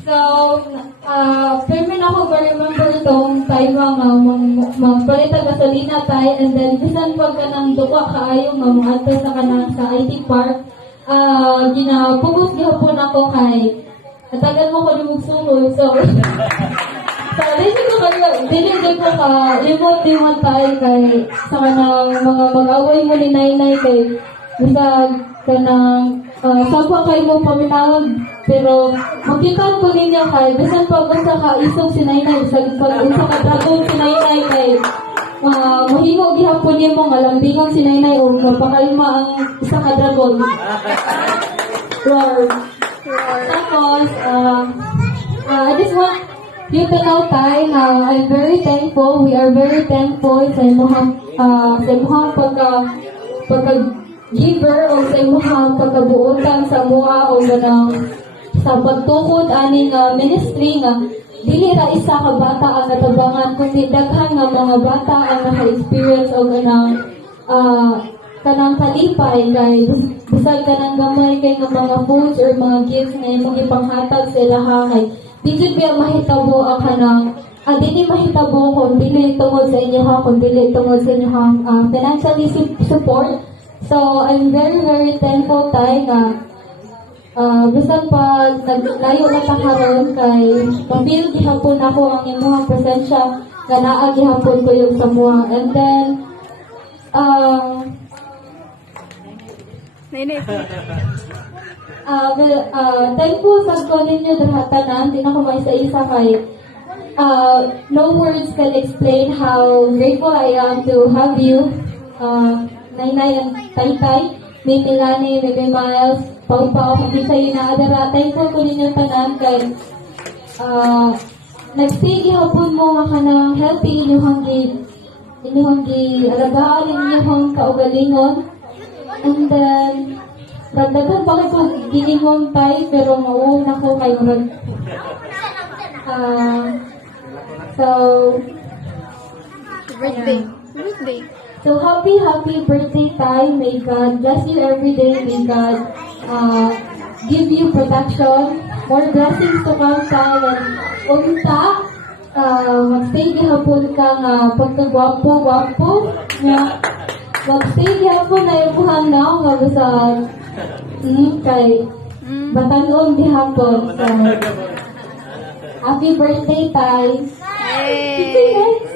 So, firme na ako remember itong time nga magpalitan gasolina tayo and then bisan pag ka nang duwa kaayo nga mga sa kanang sa IT Park, ginapugos gihapon ako kay natagal mo ko lumugsulod. So, dili ko ka limot tayo kay sa kanang mga mag-away mo ni Nainay kay bisag kanang sabwa kay mo paminawag pero makita ko ninyo kay bisan pa basta ka isog si Nainay bisag pag unsa ka dragon si Nainay kay mahimo gihapon nimo malambingon si Nainay o mapakalma ang isa ka dragon. Roar. Tapos I just want you to know tayo na I'm very thankful, we are very thankful sa imuhang pagka-giver o sa imuhang pagkabuotan sa mua o ganang sa pagtukod ani nga ministry nga dili ra isa ka bata ang natabangan kundi daghan nga mga bata ang naka-experience o kanang kalipay kay bisag kanang gamay kay nga mga foods or mga gifts nga imong ipanghatag sa ilaha di jud biya mahitabo ang kanang dili mahitabo kung dili tungod sa inyo ha kung dili tungod sa inyo ha financially support. So I'm very very thankful tayo nga bisan pa naglayo na ta karon kay mapil gihapon ako ang imong presensya nga naa gihapon ko yung samuha and then thankful sa ko ninyo tanan, di na ko maisa-isa kay no words can explain how grateful I am to have you, Nainay and Taytay, may Milani, may Miles, Pau-Pau, hindi sa'yo na adara. Thankful ko ninyo tanan kay nagsigi hapon mo nga kanang healthy inyong alagaan inyong kaugalingon and then dagdagan pa ko giningon tayo pero mauong na ko kay Murag. So Birthday. So happy birthday tayo. May God bless you every day. May God give you protection. More blessings to come tayo. Unta, magstay gihapon ka nga pagkagwapo-gwapo nga magstay gihapon na ibuhan na ako nga basag kay batanon gihapon. So happy birthday, Tay. Yay!